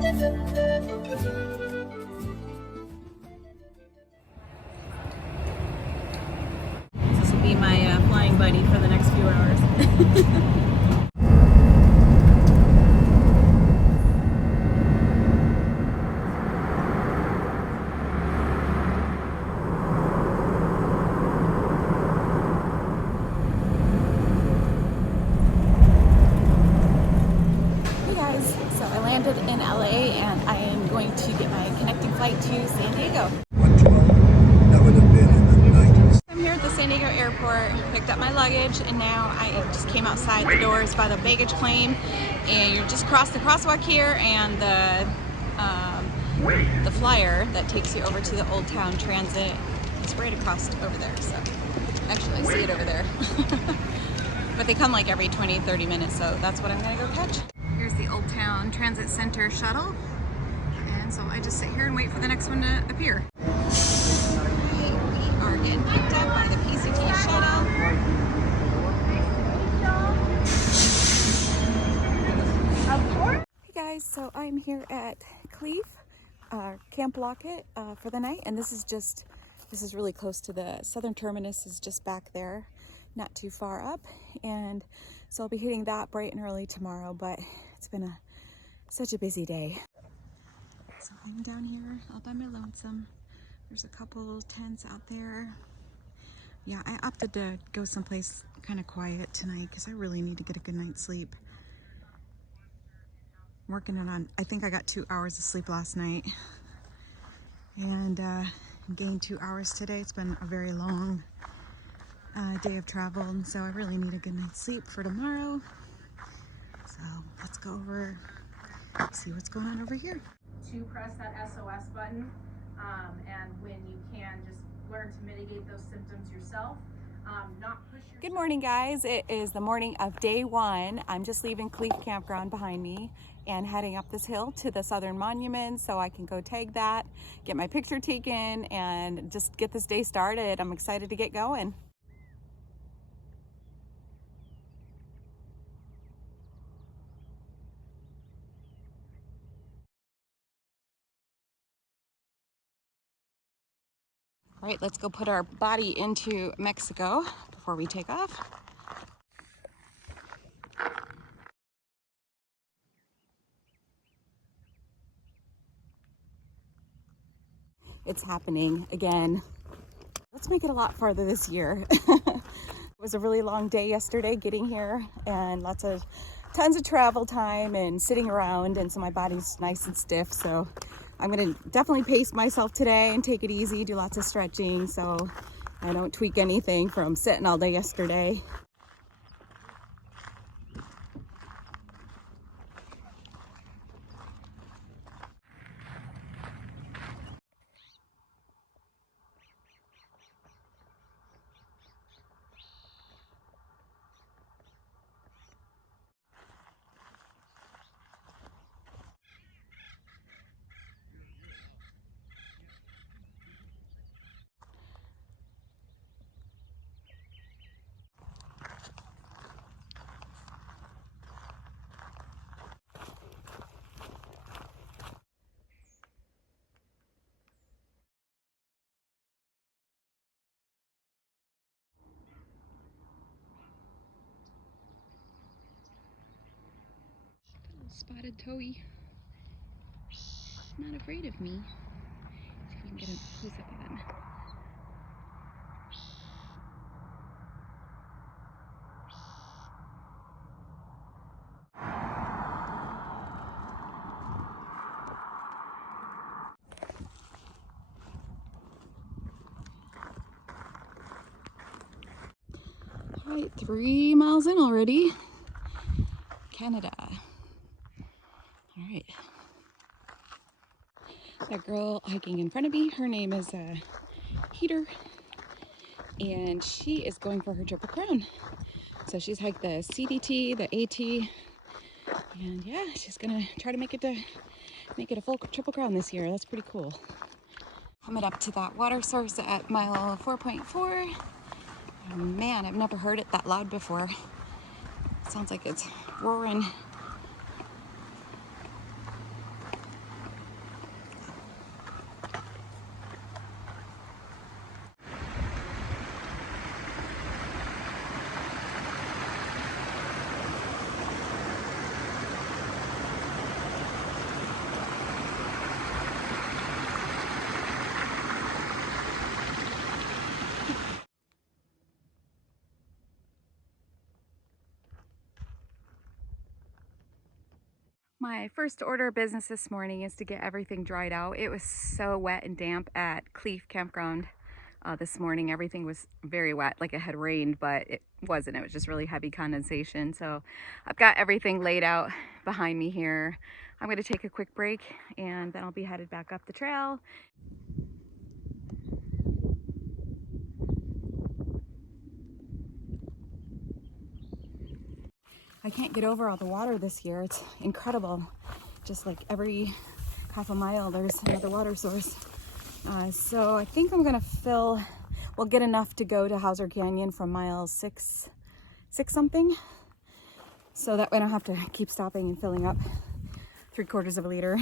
This will be my flying buddy for the next few hours. So I landed in LA and I am going to get my connecting flight to San Diego. 112, that would have been in the 90s. I'm here at the San Diego airport, picked up my luggage, and now I just came outside the doors by the baggage claim, and you just cross the crosswalk here, and the flyer that takes you over to the Old Town Transit is right across over there. So actually I see it over there. But they come like every 20-30 minutes, so that's what I'm gonna go catch. Here's the Old Town Transit Center shuttle, and so I just sit here and wait for the next one to appear. We are getting picked up by the PCT shuttle. Hey guys, so I'm here at Cleve, Camp Lockett for the night, and this is really close to the southern terminus, is just back there, not too far up, and so I'll be hitting that bright and early tomorrow, but it's been such a busy day. So I'm down here all by my lonesome. There's a couple tents out there. Yeah, I opted to go someplace kind of quiet tonight because I really need to get a good night's sleep. I'm working on, I think I got 2 hours of sleep last night, and gained 2 hours today. It's been a very long day of travel, and so I really need a good night's sleep for tomorrow. So let's go over, see what's going on over here. To press that SOS button, and when you can, just learn to mitigate those symptoms yourself. Not push yourself. Good morning, guys. It is the morning of day one. I'm just leaving Cleve Campground behind me and heading up this hill to the Southern Monument so I can go tag that, get my picture taken, and just get this day started. I'm excited to get going. All right, let's go put our body into Mexico before we take off. It's happening again. Let's make it a lot farther this year. It was a really long day yesterday getting here, and tons of travel time and sitting around, and so my body's nice and stiff. So I'm gonna definitely pace myself today and take it easy, do lots of stretching so I don't tweak anything from sitting all day yesterday. Spotted toey, not afraid of me. See if we can get a close up of him. All right, 3 miles in already. Canada. All right. That girl hiking in front of me, her name is Heater, and she is going for her Triple Crown. So she's hiked the CDT, the AT, and yeah, she's gonna try to make it a full Triple Crown this year. That's pretty cool. Coming up to that water source at mile 4.4. Oh, man, I've never heard it that loud before. It sounds like it's roaring. My first order of business this morning is to get everything dried out. It was so wet and damp at Cleef Campground this morning. Everything was very wet, like it had rained, but it wasn't. It was just really heavy condensation. So I've got everything laid out behind me here. I'm going to take a quick break and then I'll be headed back up the trail. I can't get over all the water this year. It's incredible. Just like every half a mile there's another water source. So I think I'm gonna get enough to go to Hauser Canyon from mile six something. So that way I don't have to keep stopping and filling up 3/4 of a liter.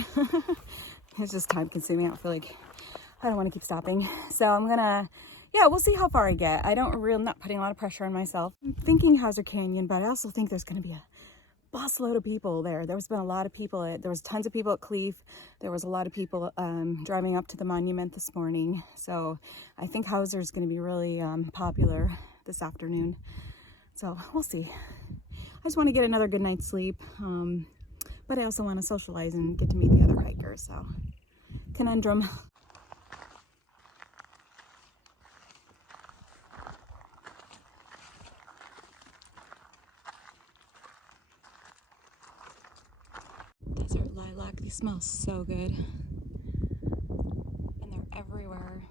It's just time consuming. I don't want to keep stopping. So I'm gonna, yeah, we'll see how far I get. I'm not putting a lot of pressure on myself. I'm thinking Hauser Canyon, but I also think there's gonna be a busload of people there. There's been a lot of people. There was tons of people at Cleef. There was a lot of people driving up to the monument this morning. So I think Hauser is going to be really popular this afternoon. So we'll see. I just want to get another good night's sleep. But I also want to socialize and get to meet the other hikers. So conundrum. Desert lilac, these smell so good. And they're everywhere.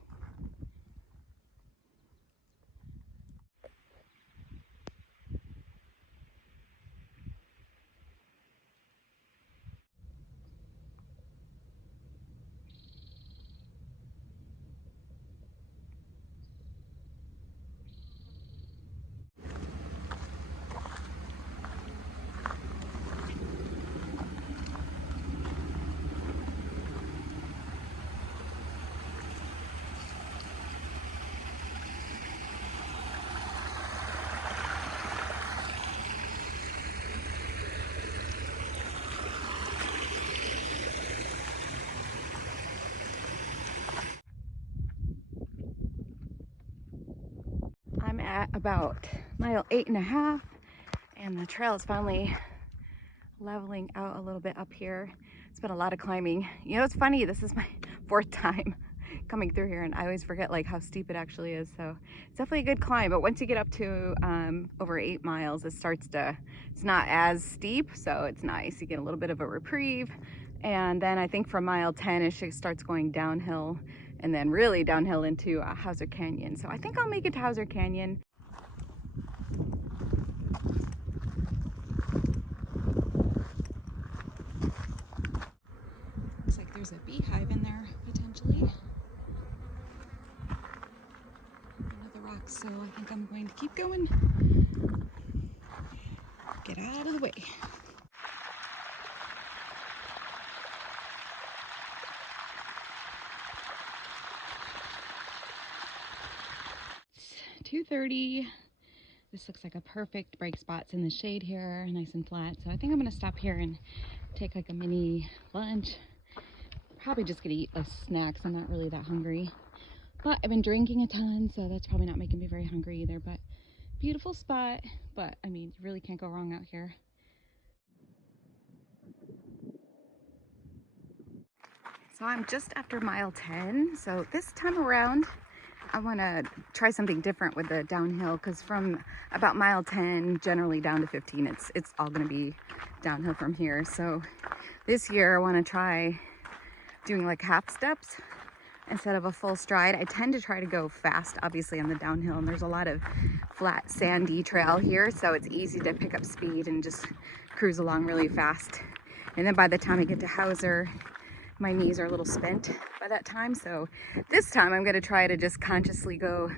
I'm at about mile 8.5 and the trail is finally leveling out a little bit up here. It's been a lot of climbing. You know, it's funny, this is my 4th time coming through here and I always forget like how steep it actually is. So it's definitely a good climb, but once you get up to over 8 miles, it's not as steep, so it's nice. You get a little bit of a reprieve. And then I think from mile 10ish it starts going downhill and then really downhill into Hauser Canyon. So I think I'll make it to Hauser Canyon. Looks like there's a beehive in there potentially. Another rock, so I think I'm going to keep going. Get out of the way. It's 2:30. This looks like a perfect break spot. It's in the shade here, nice and flat. So I think I'm gonna stop here and take like a mini lunch. Probably just gonna eat snacks. I'm not really that hungry. But I've been drinking a ton, so that's probably not making me very hungry either. But beautiful spot. But I mean, you really can't go wrong out here. So I'm just after mile 10. So this time around, I want to try something different with the downhill, because from about mile 10 generally down to 15 it's all going to be downhill from here. So this year I want to try doing like half steps instead of a full stride. I tend to try to go fast obviously on the downhill, and there's a lot of flat sandy trail here, so it's easy to pick up speed and just cruise along really fast. And then by the time I get to Hauser, my knees are a little spent by that time. So this time I'm going to try to just consciously go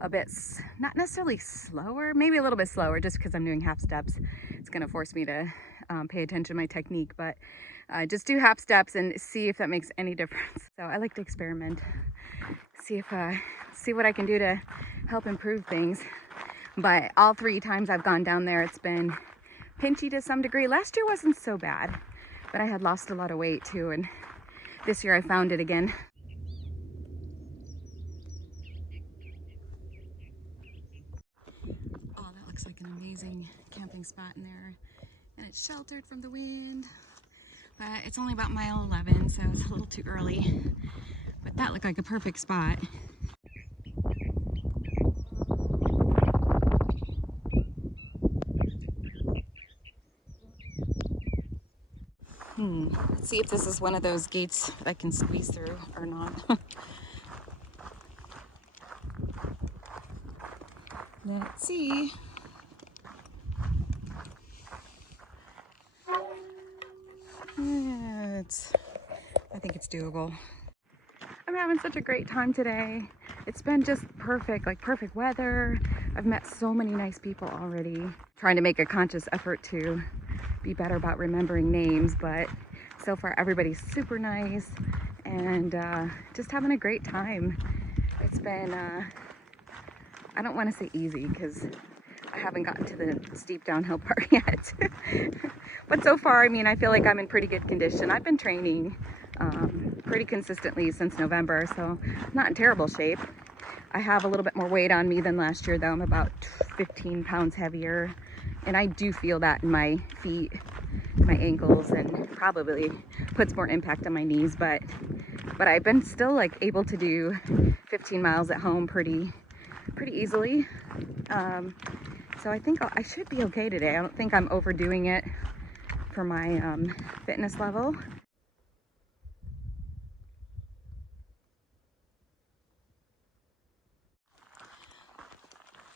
a bit, not necessarily slower, maybe a little bit slower, just because I'm doing half steps. It's going to force me to pay attention to my technique, but just do half steps and see if that makes any difference. So I like to experiment, see what I can do to help improve things. But all 3 times I've gone down there, it's been pinchy to some degree. Last year wasn't so bad, but I had lost a lot of weight too, and this year I found it again. Oh, that looks like an amazing camping spot in there, and it's sheltered from the wind. but it's only about mile 11, so it's a little too early. But that looked like a perfect spot. Let's see if this is one of those gates that I can squeeze through or not. Let's see. I think it's doable. I'm having such a great time today. It's been just perfect, like perfect weather. I've met so many nice people already. Trying to make a conscious effort to be better about remembering names, but so far everybody's super nice and just having a great time. It's been, I don't want to say easy because I haven't gotten to the steep downhill part yet. But so far, I mean, I feel like I'm in pretty good condition. I've been training pretty consistently since November, so not in terrible shape. I have a little bit more weight on me than last year, though. I'm about 15 pounds heavier, and I do feel that in my feet, my ankles, and probably puts more impact on my knees, but I've been still like able to do 15 miles at home pretty easily. So I think I should be okay today. I don't think I'm overdoing it for my fitness level.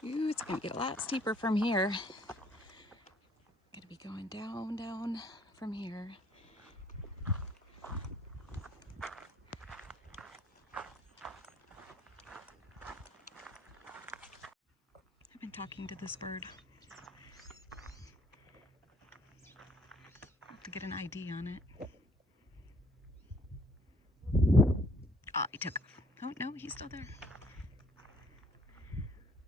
Ooh, it's gonna get a lot steeper from here. Gotta be going down from here. I've been talking to this bird. To get an ID on it. Oh, he took off. Oh, no, he's still there.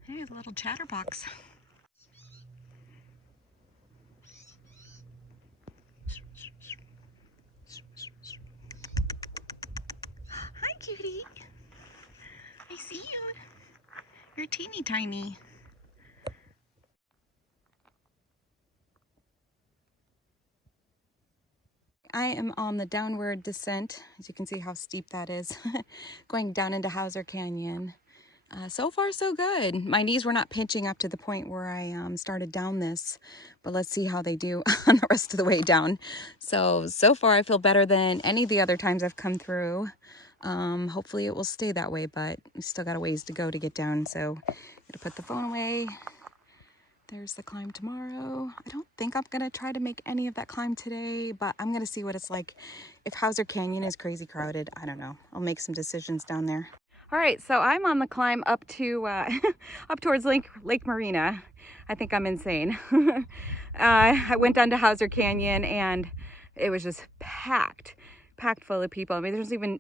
Hey, a little chatterbox. Hi, cutie. I see you. You're teeny tiny. I am on the downward descent, as you can see how steep that is, going down into Hauser Canyon. So far, so good. My knees were not pinching up to the point where I started down this, but let's see how they do on the rest of the way down. So far I feel better than any of the other times I've come through. Hopefully it will stay that way, but we still got a ways to go to get down. So I'm gonna put the phone away. There's the climb tomorrow. I don't think I'm gonna try to make any of that climb today, but I'm gonna see what it's like. If Hauser Canyon is crazy crowded, I don't know. I'll make some decisions down there. All right, so I'm on the climb up to up towards Lake Marina. I think I'm insane. I went down to Hauser Canyon and it was just packed full of people. I mean,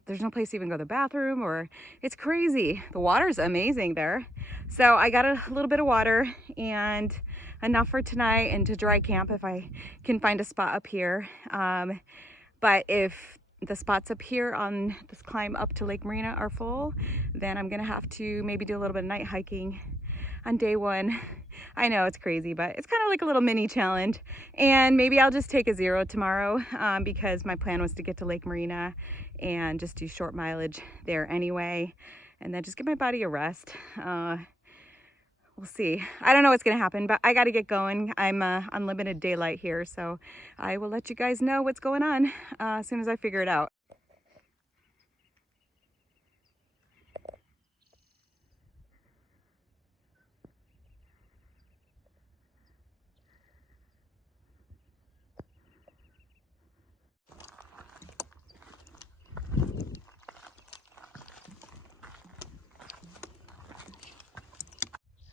there's no place to even go to the bathroom, or it's crazy. The water's amazing there. So I got a little bit of water and enough for tonight and to dry camp if I can find a spot up here. But if the spots up here on this climb up to Lake Marina are full, then I'm gonna have to maybe do a little bit of night hiking on day one. I know it's crazy, but it's kind of like a little mini challenge. And maybe I'll just take a 0 tomorrow because my plan was to get to Lake Marina and just do short mileage there anyway, and then just give my body a rest. We'll see. I don't know what's gonna happen, but I gotta get going. I'm on limited daylight here, so I will let you guys know what's going on as soon as I figure it out.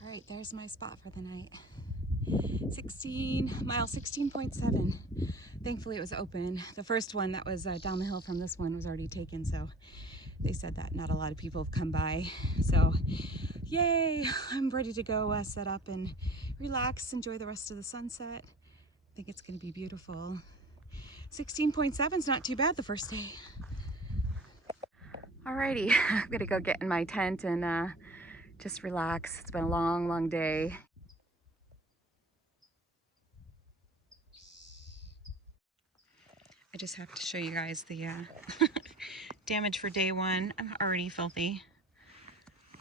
All right, there's my spot for the night. 16.7. Thankfully it was open. The first one that was down the hill from this one was already taken, so they said that not a lot of people have come by. So yay, I'm ready to go set up and relax, enjoy the rest of the sunset. I think it's gonna be beautiful. 16.7 is not too bad the first day. Alrighty, I'm gonna go get in my tent and just relax. It's been a long day. I just have to show you guys the damage for day one. I'm already filthy.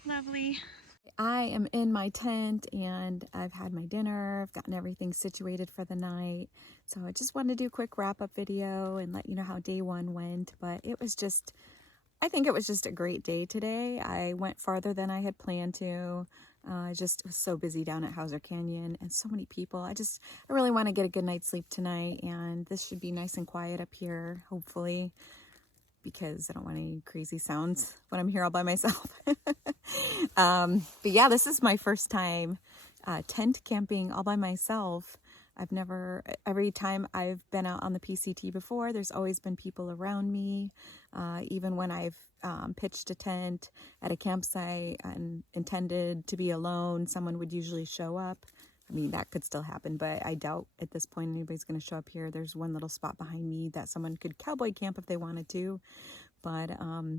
Lovely. I am in my tent and I've had my dinner. I've gotten everything situated for the night. So I just wanted to do a quick wrap-up video and let you know how day one went. But it was just, I think it was just a great day today. I went farther than I had planned to. I just was so busy down at Hauser Canyon and so many people. I really want to get a good night's sleep tonight, and this should be nice and quiet up here, hopefully, because I don't want any crazy sounds when I'm here all by myself. But yeah, this is my first time tent camping all by myself. Every time I've been out on the PCT before, there's always been people around me. Even when I've pitched a tent at a campsite and intended to be alone, someone would usually show up. I mean, that could still happen, but I doubt at this point anybody's going to show up here. There's one little spot behind me that someone could cowboy camp if they wanted to. But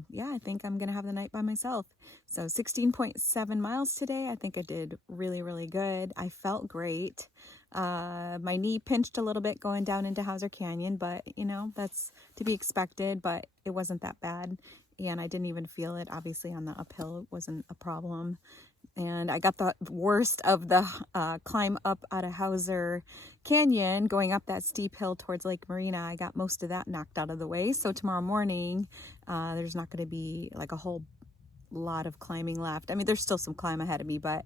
yeah, I think I'm going to have the night by myself. So 16.7 miles today. I think I did really, really good. I felt great. My knee pinched a little bit going down into Hauser Canyon, but you know, that's to be expected, but it wasn't that bad. And I didn't even feel it. Obviously on the uphill, it wasn't a problem. And I got the worst of the climb up out of Hauser Canyon, going up that steep hill towards Lake Marina. I got most of that knocked out of the way. So tomorrow morning, there's not going to be like a whole lot of climbing left. I mean, there's still some climb ahead of me, but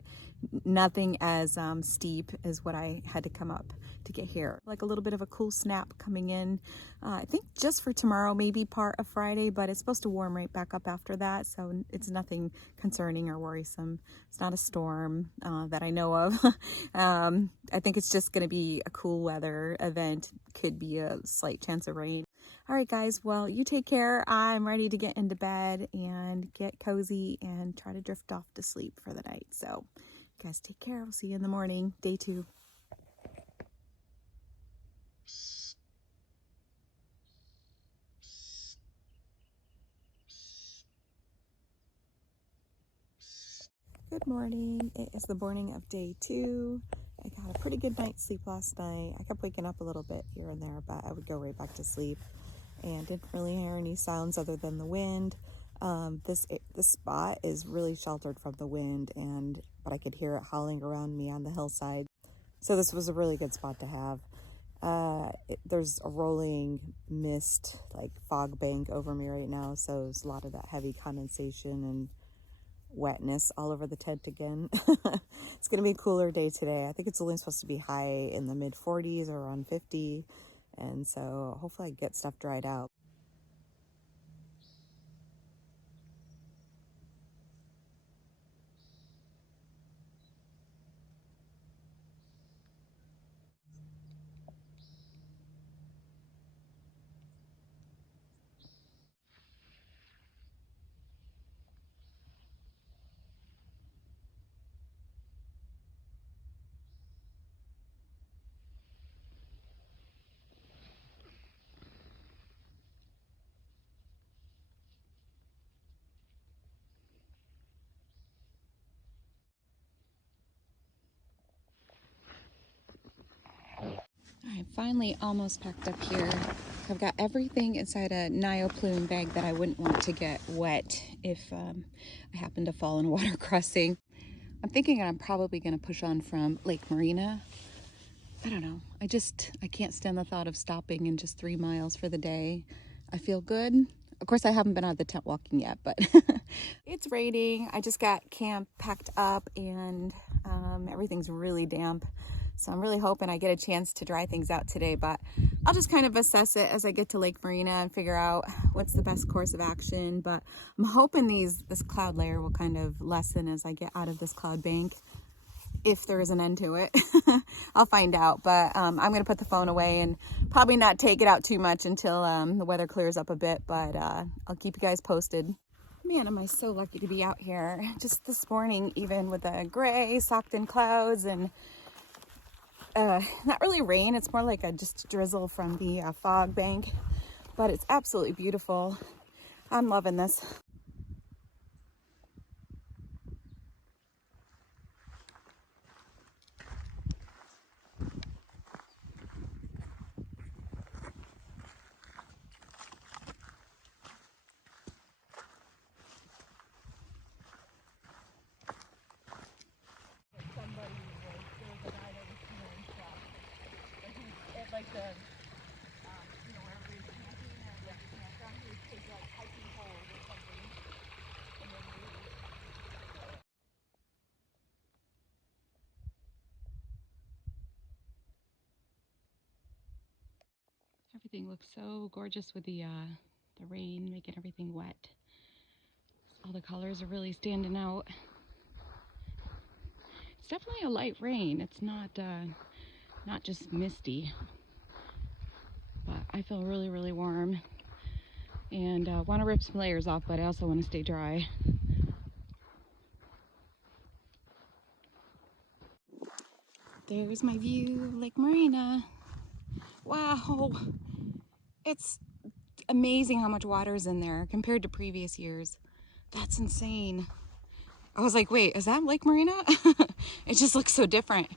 nothing as steep as what I had to come up to get here. Like a little bit of a cool snap coming in, I think just for tomorrow, maybe part of Friday, but it's supposed to warm right back up after that. So it's nothing concerning or worrisome. It's not a storm that I know of. I think it's just going to be a cool weather event. Could be a slight chance of rain. All right, guys, well, you take care. I'm ready to get into bed and get cozy and try to drift off to sleep for the night. So, guys, take care. I'll see you in the morning, day 2. Good morning. It is the morning of day 2. I got a pretty good night's sleep last night. I kept waking up a little bit here and there, but I would go right back to sleep and didn't really hear any sounds other than the wind. This spot is really sheltered from the wind, but I could hear it howling around me on the hillside. So this was a really good spot to have. There's a rolling mist, like fog bank over me right now, so there's a lot of that heavy condensation and wetness all over the tent again. It's going to be a cooler day today. I think it's only supposed to be high in the mid 40s or around 50, and so hopefully I get stuff dried out. I finally almost packed up here. I've got everything inside a neoprene bag that I wouldn't want to get wet if I happen to fall in water crossing. I'm thinking I'm probably going to push on from Lake Marina. I don't know. I can't stand the thought of stopping in just 3 miles for the day. I feel good. Of course, I haven't been out of the tent walking yet, but it's raining. I just got camp packed up and everything's really damp. So I'm really hoping I get a chance to dry things out today, but I'll just kind of assess it as I get to Lake Marina and figure out what's the best course of action. But I'm hoping this cloud layer will kind of lessen as I get out of this cloud bank, if there is an end to it. I'll find out, but I'm going to put the phone away and probably not take it out too much until the weather clears up a bit, but I'll keep you guys posted. Man, am I so lucky to be out here. Just this morning, even with the gray socked in clouds and not really rain, it's more like just drizzle from the fog bank, but it's absolutely beautiful. I'm loving this. like the, you know, where everybody's camping or like a campground, you would take like hiking poles or something. And then you would everything looks so gorgeous with the rain making everything wet. All the colors are really standing out. It's definitely a light rain. It's not just misty, but I feel really, really warm and want to rip some layers off, but I also want to stay dry. There's my view of Lake Marina. Wow, it's amazing how much water is in there compared to previous years. That's insane. I was like, wait, is that Lake Marina? It just looks so different.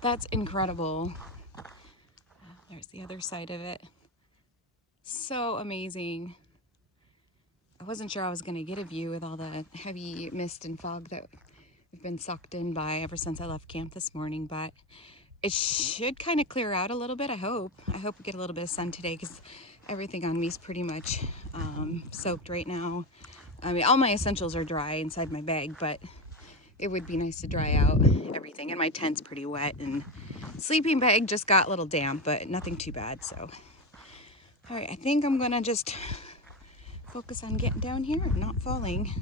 That's incredible. There's the other side of it. So amazing. I wasn't sure I was going to get a view with all the heavy mist and fog that we've been sucked in by ever since I left camp this morning, but it should kind of clear out a little bit, I hope. I hope we get a little bit of sun today because everything on me is pretty much soaked right now. I mean, all my essentials are dry inside my bag, but it would be nice to dry out everything. And my tent's pretty wet and sleeping bag just got a little damp, but nothing too bad, so. All right, I think I'm gonna just focus on getting down here and not falling.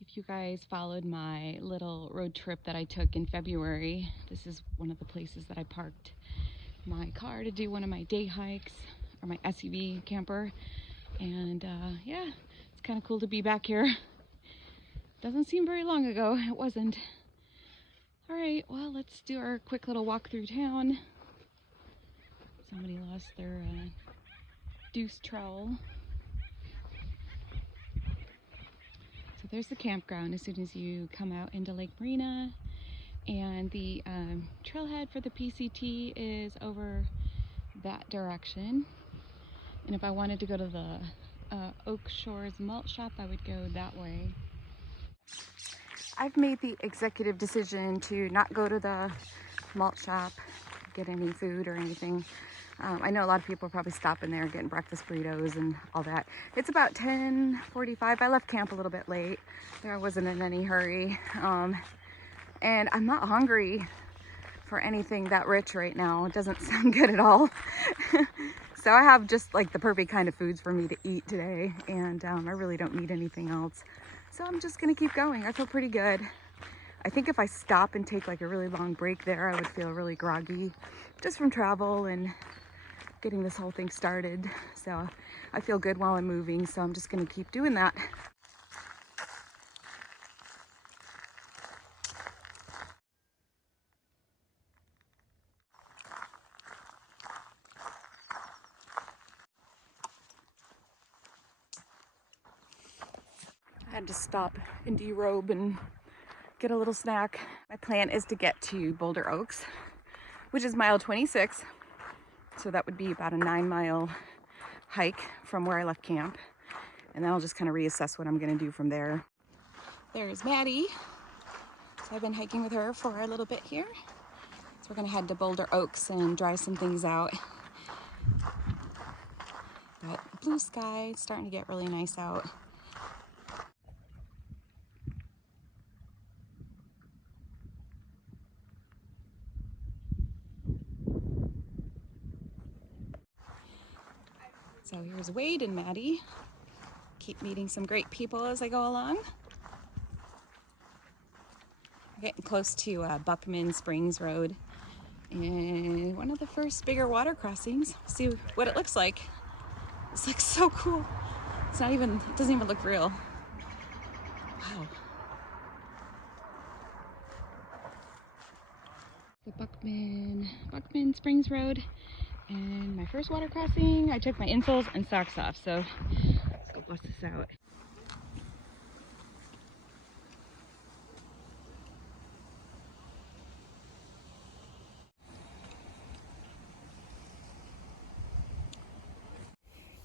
If you guys followed my little road trip that I took in February, this is one of the places that I parked my car to do one of my day hikes, or my SUV camper. And yeah, it's kind of cool to be back here. Doesn't seem very long ago, it wasn't. All right, well, let's do our quick little walk through town. Somebody lost their deuce trowel. So there's the campground as soon as you come out into Lake Marina. And the trailhead for the PCT is over that direction. And if I wanted to go to the Oak Shores Malt Shop, I would go that way. I've made the executive decision to not go to the malt shop, get any food or anything. I know a lot of people are probably stopping there getting breakfast burritos and all that. It's about 10:45. I left camp a little bit late. I wasn't in any hurry. And I'm not hungry for anything that rich right now. It doesn't sound good at all. So I have just like the perfect kind of foods for me to eat today. And I really don't need anything else. So I'm just gonna keep going. I feel pretty good. I think if I stop and take like a really long break there, I would feel really groggy just from travel and getting this whole thing started. So I feel good while I'm moving. So I'm just gonna keep doing that. I had to stop and derobe and get a little snack. My plan is to get to Boulder Oaks, which is mile 26. So that would be about a 9-mile hike from where I left camp. And then I'll just kind of reassess what I'm gonna do from there. There's Maddie. So I've been hiking with her for a little bit here. So we're gonna head to Boulder Oaks and dry some things out. But blue sky, it's starting to get really nice out. So here's Wade and Maddie. Keep meeting some great people as I go along. We're getting close to Buckman Springs Road and one of the first bigger water crossings. See what it looks like. This looks so cool. It's not even, it doesn't even look real. Wow. The Buckman Springs Road. And my first water crossing, I took my insoles and socks off, so let's go bust this out.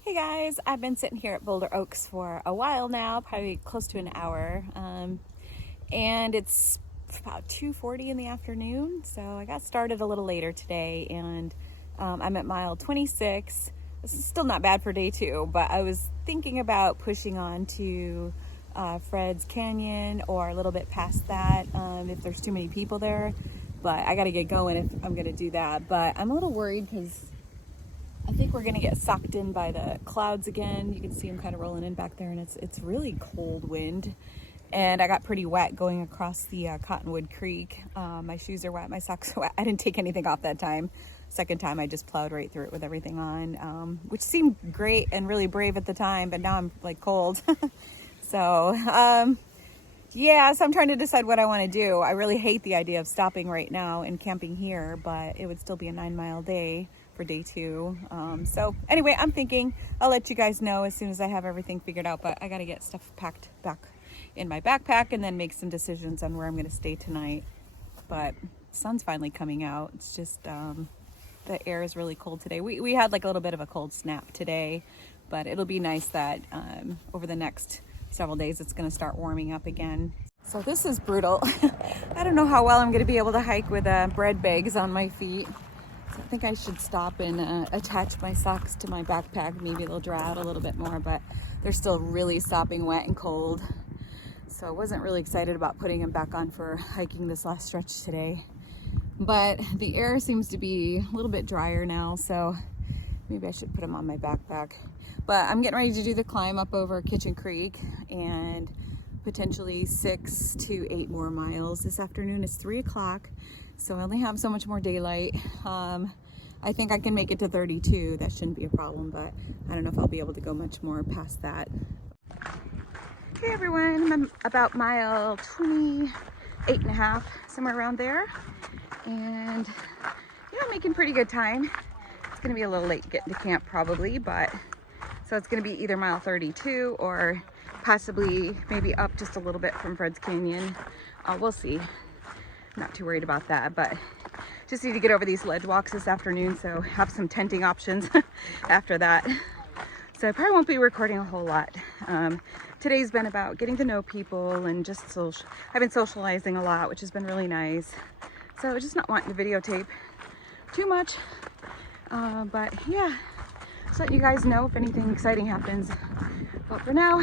Hey guys, I've been sitting here at Boulder Oaks for a while now, probably close to an hour, and it's about 2:40 in the afternoon, so I got started a little later today, and I'm at mile 26. This is still not bad for day 2, but I was thinking about pushing on to Fred's Canyon or a little bit past that if there's too many people there, but I got to get going if I'm going to do that. But I'm a little worried because I think we're gonna get sucked in by the clouds again. You can see them kind of rolling in back there, and it's really cold wind. And I got pretty wet going across the Cottonwood Creek. My shoes are wet, my socks are wet. I didn't take anything off that time. Second time I just plowed right through it with everything on, which seemed great and really brave at the time, but now I'm like cold. So yeah, so I'm trying to decide what I want to do. I really hate the idea of stopping right now and camping here, but it would still be a 9-mile day for day 2. So anyway, I'm thinking I'll let you guys know as soon as I have everything figured out, but I got to get stuff packed back in my backpack and then make some decisions on where I'm going to stay tonight. But the sun's finally coming out. It's just the air is really cold today. We had like a little bit of a cold snap today, but it'll be nice that over the next several days it's going to start warming up again. So this is brutal. I don't know how well I'm going to be able to hike with bread bags on my feet. I think I should stop and attach my socks to my backpack. Maybe they'll dry out a little bit more, but they're still really sopping wet and cold. So I wasn't really excited about putting them back on for hiking this last stretch today. But the air seems to be a little bit drier now, so maybe I should put them on my backpack. But I'm getting ready to do the climb up over Kitchen Creek and potentially 6 to 8 more miles this afternoon. It's 3 o'clock. So I only have so much more daylight. I think I can make it to 32. That shouldn't be a problem, but I don't know if I'll be able to go much more past that. Hey everyone, I'm about mile 28 and a half, somewhere around there. And yeah, I'm making pretty good time. It's gonna be a little late getting to camp probably, but so it's gonna be either mile 32 or possibly maybe up just a little bit from Fred's Canyon. We'll see. Not too worried about that, but just need to get over these ledge walks this afternoon, so have some tenting options after that. So I probably won't be recording a whole lot. Today's been about getting to know people and just I've been socializing a lot, which has been really nice. So just not wanting to videotape too much, but yeah, just letting you guys know if anything exciting happens. But for now,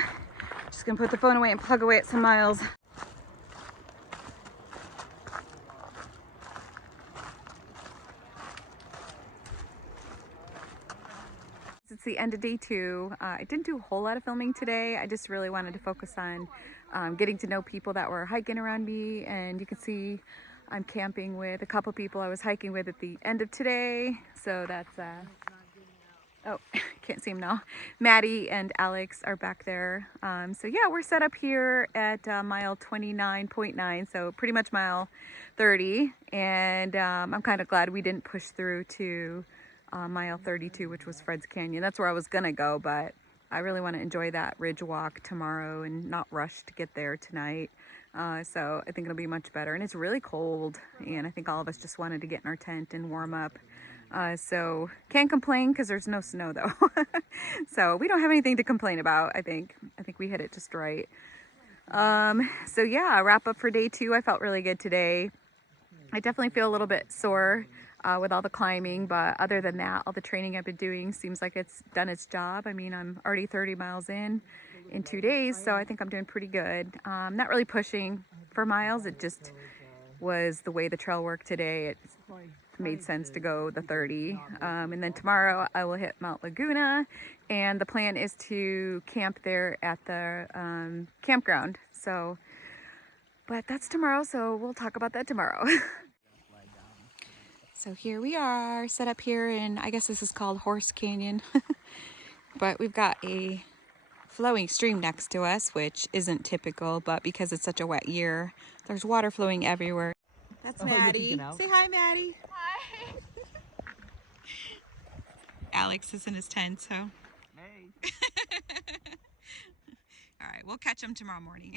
just gonna put the phone away and plug away at some miles. It's the end of day 2. I didn't do a whole lot of filming today. I just really wanted to focus on getting to know people that were hiking around me, and you can see I'm camping with a couple people I was hiking with at the end of today. So that's oh, can't see them now. Maddie and Alex are back there. So yeah, we're set up here at mile 29.9, so pretty much mile 30, and I'm kind of glad we didn't push through to mile 32, which was Fred's Canyon. That's where I was gonna go, but I really want to enjoy that ridge walk tomorrow and not rush to get there tonight. So I think it'll be much better. And it's really cold, and I think all of us just wanted to get in our tent and warm up. So can't complain because there's no snow though. So we don't have anything to complain about. I think we hit it just right. So yeah, wrap up for day 2. I felt really good today. I definitely feel a little bit sore with all the climbing, but other than that, all the training I've been doing seems like it's done its job. I mean, I'm already 30 miles in 2 days, so I think I'm doing pretty good. Not really pushing for miles. It just was the way the trail worked today. It made sense to go the 30. And then tomorrow I will hit Mount Laguna, and the plan is to camp there at the campground. So, but that's tomorrow, so we'll talk about that tomorrow. So here we are, set up here in, I guess this is called Horse Canyon. But we've got a flowing stream next to us, which isn't typical, but because it's such a wet year, there's water flowing everywhere. That's Maddie. Say hi, Maddie. Hi. Alex is in his tent, so. Hey. All right, we'll catch him tomorrow morning.